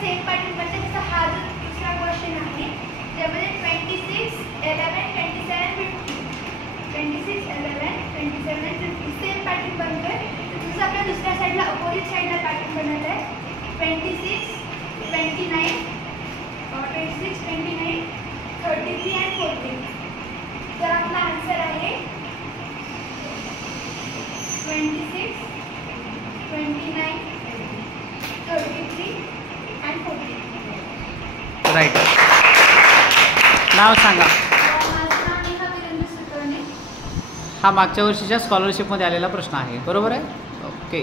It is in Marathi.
सेम पॅटर्न म्हणजे जसं हा जो दुसरा क्वेश्चन आहे त्यामध्ये 26, 11, 27, 50 26, 11, 27, 50 सेम पॅटर्न बनतोय. जसं आपल्या दुसऱ्या साईडला अपोजिट साईडला पॅटर्न बनत आहे 26, 29, 26, 29, 33 and 40. तर आपला आन्सर आहे 26, 29, 33 and 40. राईट. नाव सांगा. माझं नाव नेहा वीरेंद्र सुतवणे. हा मागच्या वर्षीच्या स्कॉलरशिपमध्ये आलेला प्रश्न आहे, बरोबर आहे? ओके.